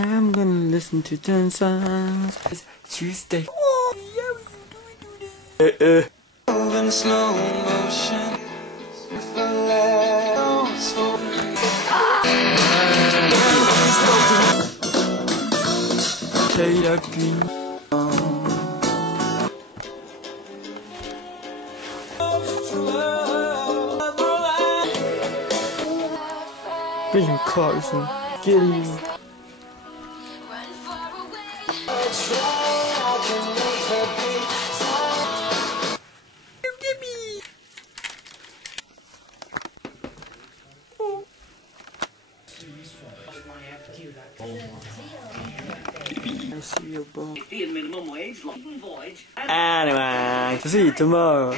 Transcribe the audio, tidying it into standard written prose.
I'm gonna listen to 10 songs. It's Tuesday. Moving slow motion with a little soul. Shade of green. William Carlson, getting. I see your ball. Anyway, see you tomorrow.